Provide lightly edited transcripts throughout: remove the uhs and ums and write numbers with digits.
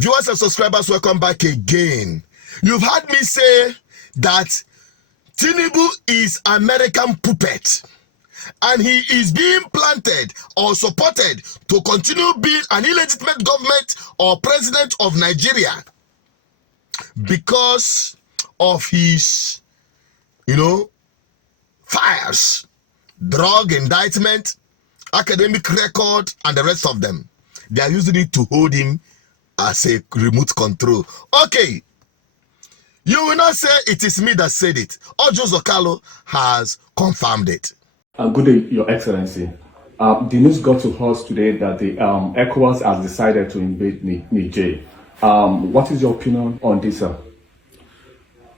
Viewers and subscribers, welcome back again. You've heard me say that Tinubu is American puppet and he is being planted or supported to continue being an illegitimate government or president of Nigeria because of his, files, drug indictment, academic record, and the rest of them. They are using it to hold him as a remote control. Okay, you will not say it is me that said it. Ojo Zokalo has confirmed it. Good day, Your Excellency. The news got to us today that the ECOWAS has decided to invade Niger. What is your opinion on this, sir?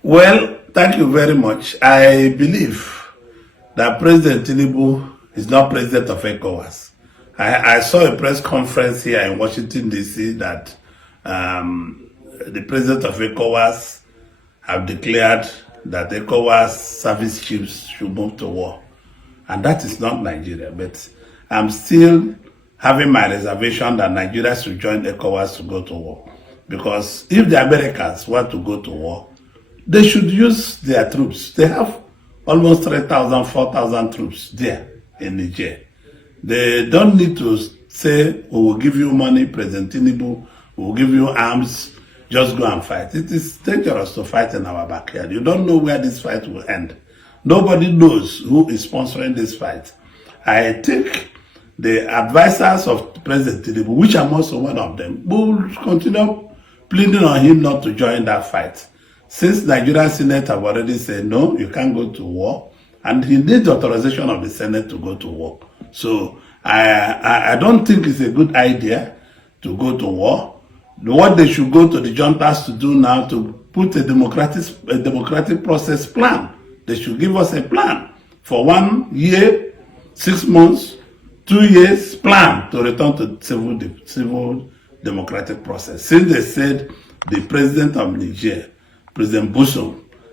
Well, thank you very much. I believe that President Tinubu is not president of ECOWAS. I saw a press conference here in Washington, D.C. that the president of ECOWAS have declared that ECOWAS service chiefs should move to war. And that is not Nigeria, but I'm still having my reservation that Nigeria should join ECOWAS to go to war. Because if the Americans want to go to war, they should use their troops. They have almost 3,000, 4,000 troops there in Niger. They don't need to say, we will give you money, President Tinubu, we will give you arms, just go and fight. It is dangerous to fight in our backyard. You don't know where this fight will end. Nobody knows who is sponsoring this fight. I think the advisors of President Tinubu, which I'm also one of them, will continue pleading on him not to join that fight. Since Nigerian Senate have already said, no, you can't go to war, and he needs authorization of the Senate to go to war. So I don't think it's a good idea to go to war. What they should go to the juntas to do now to put a democratic process plan. They should give us a plan for 1 year, 6 months, 2 years plan to return to civil democratic process. Since they said the president of Niger, President Bush,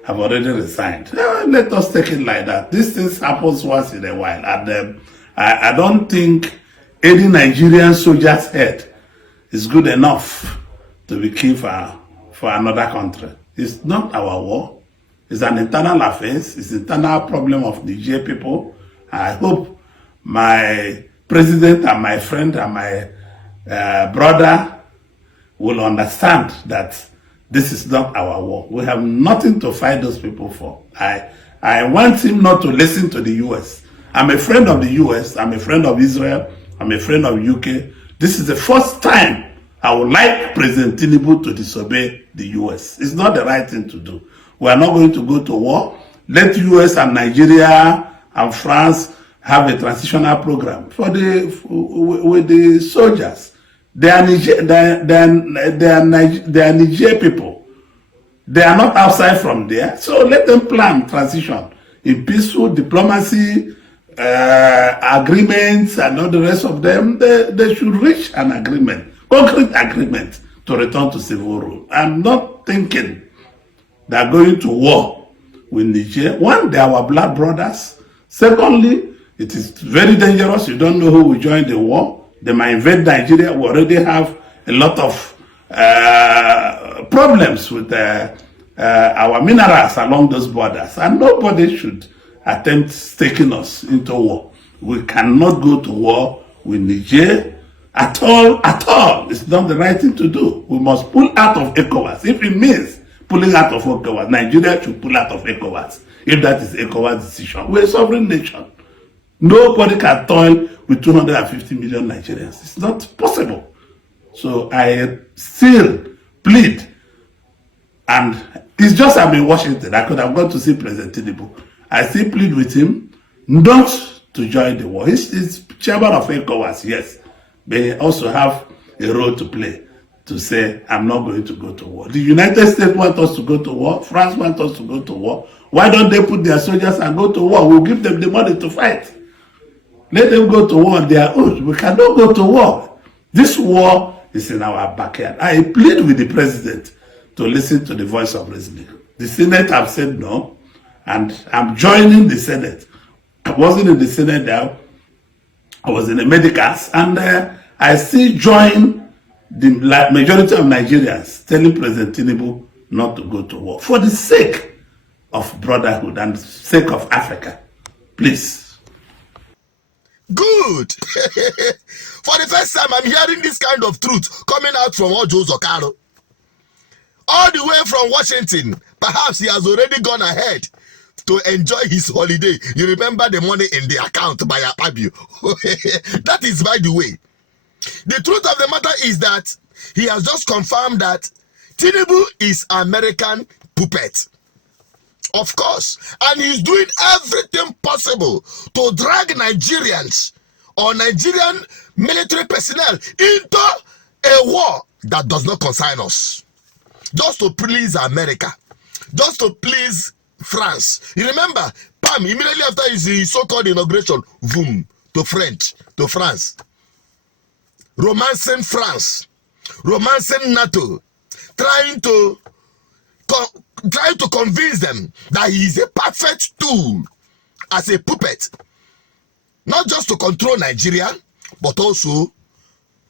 have already resigned. Let us take it like that. These things happens once in a while. And I don't think any Nigerian soldier's head is good enough to be killed for another country. It's not our war. It's an internal affair. It's an internal problem of Niger people. I hope my president and my friend and my brother will understand that this is not our war. We have nothing to fight those people for. I want him not to listen to the US. I'm a friend of the US. I'm a friend of Israel. I'm a friend of UK. This is the first time I would like President Tinubu to disobey the US. It's not the right thing to do. We are not going to go to war. Let US and Nigeria and France have a transitional program with the soldiers. They are Niger people. They are not outside from there. So let them plan transition in peaceful diplomacy, agreements, and all the rest of them. They should reach an agreement, concrete agreement, to return to civil rule. I'm not thinking they're going to war with Niger. One, they are our blood brothers. Secondly, it is very dangerous. You don't know who will join the war. They might invade Nigeria. We already have a lot of problems with our minerals along those borders. And nobody should attempt taking us into war. We cannot go to war with Niger at all, at all. It's not the right thing to do. We must pull out of ECOWAS. If it means pulling out of ECOWAS, Nigeria should pull out of ECOWAS. If that is ECOWAS' decision. We're a sovereign nation. Nobody can toil with 250 million Nigerians. It's not possible. So I still plead, and it's just I'm in Washington. I could have gone to see President Tinubu. I still plead with him not to join the war. He's chairman of ECOWAS, yes. But he also have a role to play to say, I'm not going to go to war. The United States want us to go to war. France want us to go to war. Why don't they put their soldiers and go to war? We'll give them the money to fight. Let them go to war on their own. We cannot go to war. This war is in our backyard. I plead with the president to listen to the voice of reason. The Senate have said no, and I'm joining the Senate. I wasn't in the Senate now. I was in the medicals, and I still join the majority of Nigerians telling President Tinubu not to go to war for the sake of brotherhood and the sake of Africa. Please. Good. For the first time, I'm hearing this kind of truth coming out from Ojo Zokaro. All the way from Washington. Perhaps he has already gone ahead to enjoy his holiday. You remember the money in the account by Akpabio. That is by the way. The truth of the matter is that he has just confirmed that Tinubu is American puppet. Of course. And he's doing everything possible to drag Nigerians or Nigerian military personnel into a war that does not concern us. Just to please America. Just to please France. You remember, Pam, immediately after his so-called inauguration, boom, to France. Romancing France. Romancing NATO. Trying to convince them that he is a perfect tool as a puppet, not just to control Nigeria, but also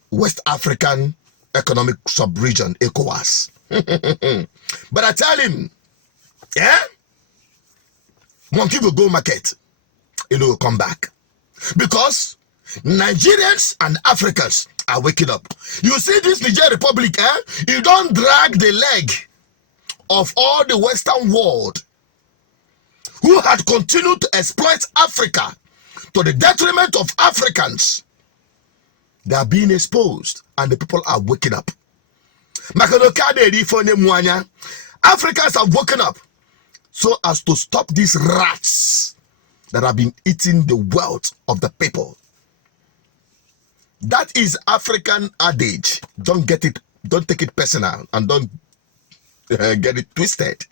West African Economic Sub-Region, ECOWAS. But I tell him, monkey will go market, will come back. Because Nigerians and Africans are waking up. You see this Niger Republic, you don't drag the leg of all the Western world who had continued to exploit Africa to the detriment of Africans. They are being exposed and the people are waking up. Africans have woken up so as to stop these rats that have been eating the wealth of the people. That is African adage. Don't take it personal and don't get it twisted.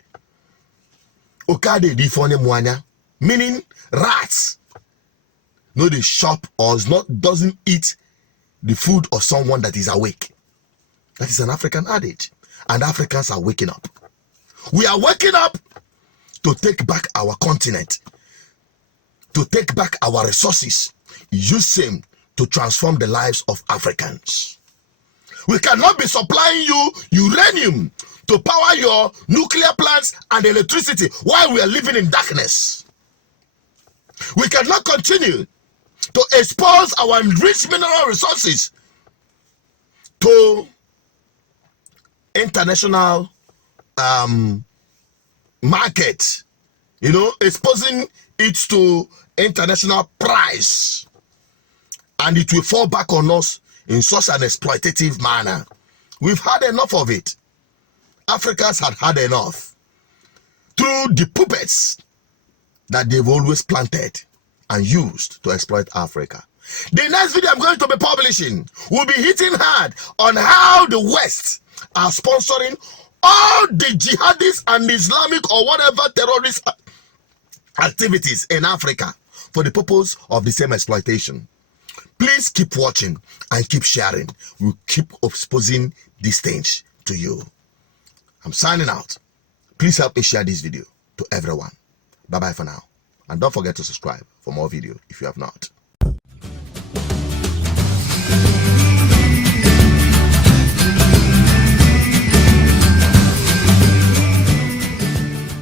Okade di fone mwanya, meaning rats. No, they shop or doesn't eat the food of someone that is awake. That is an African adage, and Africans are waking up. We are waking up to take back our continent, to take back our resources, use them to transform the lives of Africans. We cannot be supplying you uranium to power your nuclear plants and electricity while we are living in darkness. We cannot continue to expose our rich mineral resources to international market, exposing it to international price, and it will fall back on us in such an exploitative manner. We've had enough of it. Africans had enough through the puppets that they've always planted and used to exploit Africa. The next video I'm going to be publishing will be hitting hard on how the West are sponsoring all the jihadists and Islamic or whatever terrorist activities in Africa for the purpose of the same exploitation. Please keep watching and keep sharing. We'll keep exposing these things to you. I'm signing out. Please help me share this video to everyone. Bye-bye for now. And don't forget to subscribe for more videos if you have not.